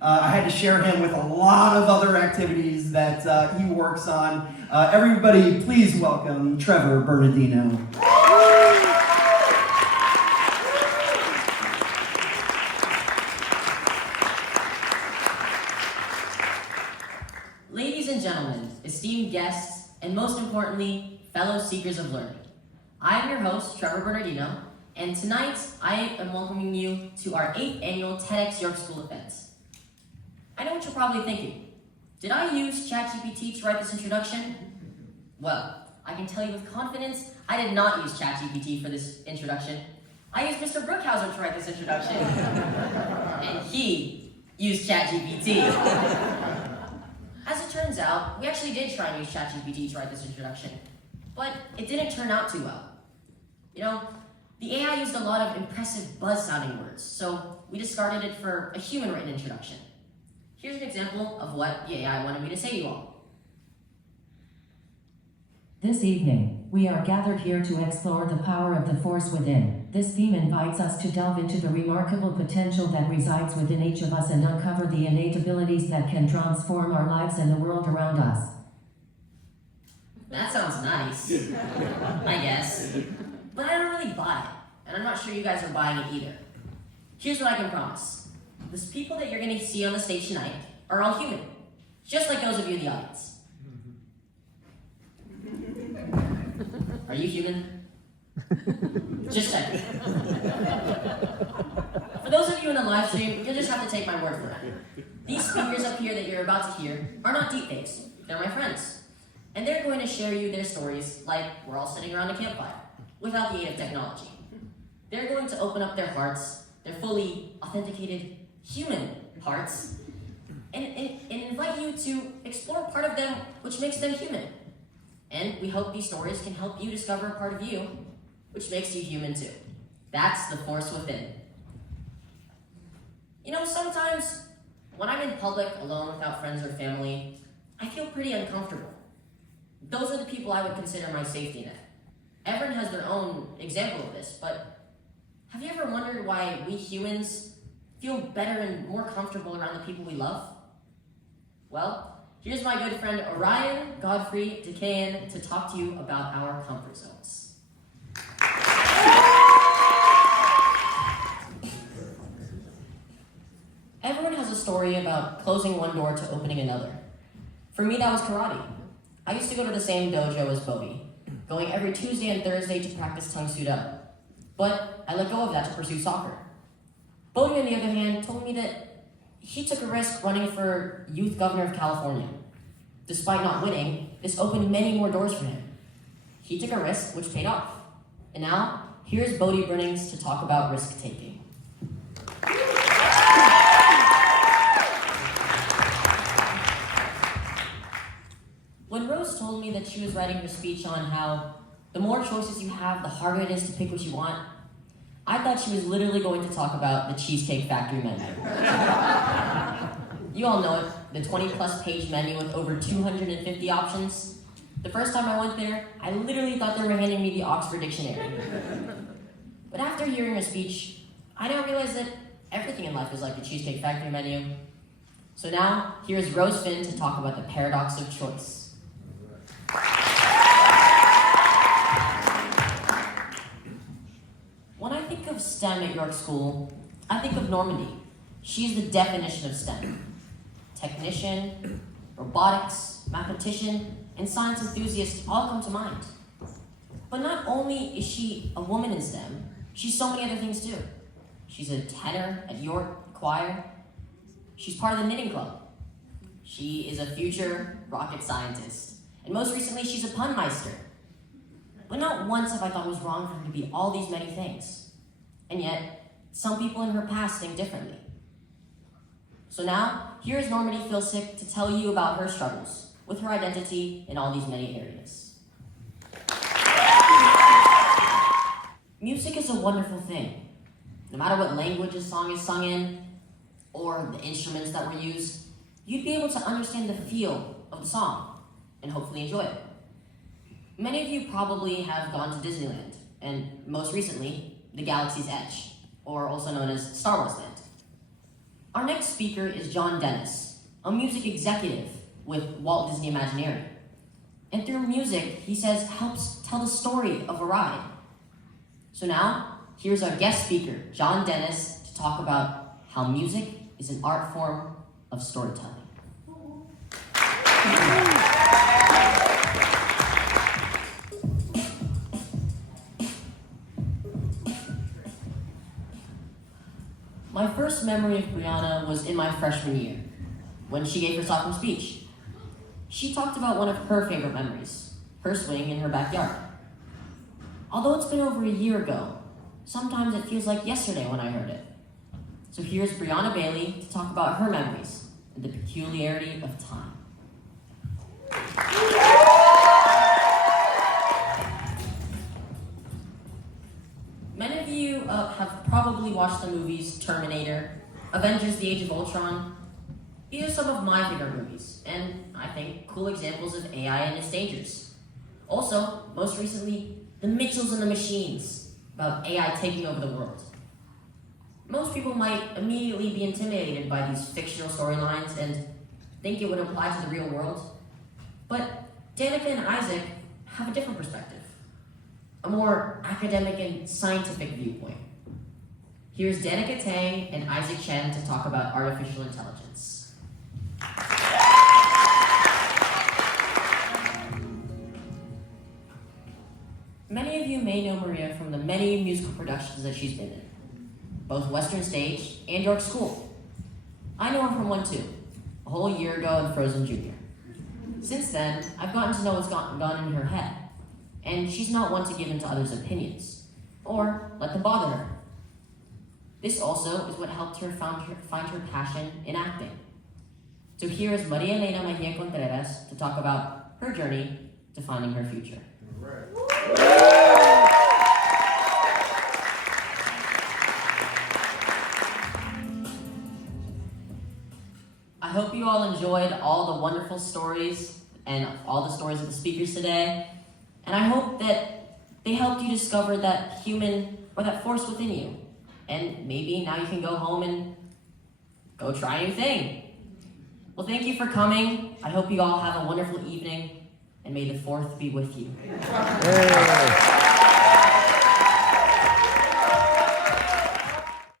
I had to share him with a lot of other activities that he works on. Everybody, please welcome Trevor Bernardino. Ladies and gentlemen, esteemed guests, and most importantly, fellow seekers of learning. I am your host, Trevor Bernardino, and tonight I am welcoming you to our 8th annual TEDx York School event. I know what you're probably thinking. Did I use ChatGPT to write this introduction? Well, I can tell you with confidence, I did not use ChatGPT for this introduction. I used Mr. Brookhauser to write this introduction. And he used ChatGPT. As it turns out, we actually did try and use ChatGPT to write this introduction, but it didn't turn out too well. You know, the AI used a lot of impressive buzz-sounding words, so we discarded it for a human-written introduction. Here's an example of what the AI wanted me to say to you all. This evening, we are gathered here to explore the power of the force within. This theme invites us to delve into the remarkable potential that resides within each of us and uncover the innate abilities that can transform our lives and the world around us. That sounds nice, I guess. But I don't really buy it, and I'm not sure you guys are buying it either. Here's what I can promise. The people that you're going to see on the stage tonight are all human, just like those of you in the audience. Are you human? Just checking. For those of you in the live stream, you'll just have to take my word for it. These speakers up here that you're about to hear are not deepfakes. They're my friends. And they're going to share you their stories like we're all sitting around a campfire, without the aid of technology. They're going to open up their hearts, their fully authenticated human hearts, and invite you to explore a part of them which makes them human. And we hope these stories can help you discover a part of you which makes you human too. That's the force within. You know, sometimes when I'm in public alone without friends or family, I feel pretty uncomfortable. Those are the people I would consider my safety net. Everyone has their own example of this, but have you ever wondered why we humans feel better and more comfortable around the people we love? Well, here's my good friend Orion Godfrey DeCayan to talk to you about our comfort zones. Everyone has a story about closing one door to opening another. For me, that was karate. I used to go to the same dojo as Bodhi, going every Tuesday and Thursday to practice Tung Sudo. But I let go of that to pursue soccer. Bodhi, on the other hand, told me that he took a risk running for youth governor of California. Despite not winning, this opened many more doors for him. He took a risk, which paid off. And now, here's Bodhi Brennings to talk about risk-taking. When Rose told me that she was writing her speech on how the more choices you have, the harder it is to pick what you want, I thought she was literally going to talk about the Cheesecake Factory menu. You all know it, the 20-plus page menu with over 250 options. The first time I went there, I literally thought they were handing me the Oxford Dictionary. But after hearing her speech, I now realize that everything in life is like the Cheesecake Factory menu. So now, here's Rose Finn to talk about the paradox of choice. When I think of STEM at York School, I think of Normandy. She's the definition of STEM. Technician, robotics, mathematician, and science enthusiast all come to mind. But not only is she a woman in STEM, she's so many other things too. She's a tenor at York Choir. She's part of the knitting club. She is a future rocket scientist. And most recently, she's a pun meister. But not once have I thought it was wrong for her to be all these many things. And yet, some people in her past think differently. So now, here is Normandy Filsick to tell you about her struggles with her identity in all these many areas. Music is a wonderful thing. No matter what language a song is sung in, or the instruments that were used, you'd be able to understand the feel of the song and hopefully enjoy it. Many of you probably have gone to Disneyland, and most recently, the Galaxy's Edge, or also known as Star Wars Land. Our next speaker is John Dennis, a music executive with Walt Disney Imagineering. And through music, he says, helps tell the story of a ride. So now, here's our guest speaker, John Dennis, to talk about how music is an art form of storytelling. My first memory of Brianna was in my freshman year, when she gave her sophomore speech. She talked about one of her favorite memories, her swing in her backyard. Although it's been over a year ago, sometimes it feels like yesterday when I heard it. So here's Brianna Bailey to talk about her memories and the peculiarity of time. Many of you have probably watched the movies Terminator, Avengers: The Age of Ultron. These are some of my favorite movies, and I think cool examples of AI and its dangers. Also, most recently, The Mitchells and the Machines, about AI taking over the world. Most people might immediately be intimidated by these fictional storylines and think it would apply to the real world. But Danica and Isaac have a different perspective, a more academic and scientific viewpoint. Here's Danica Tang and Isaac Chen to talk about artificial intelligence. Many of you may know Maria from the many musical productions that she's been in, both Western Stage and York School. I know her from one too, a whole year ago in Frozen Jr. Since then, I've gotten to know what's gone in her head, and she's not one to give in to others' opinions, or let them bother her. This also is what helped her find her passion in acting. So here is Maria Elena Mejia Contreras to talk about her journey to finding her future. I hope you all enjoyed all the wonderful stories and all the stories of the speakers today. And I hope that they helped you discover that human or that force within you. And maybe now you can go home and go try a new thing. Well, thank you for coming. I hope you all have a wonderful evening, and may the 4th be with you. Hey.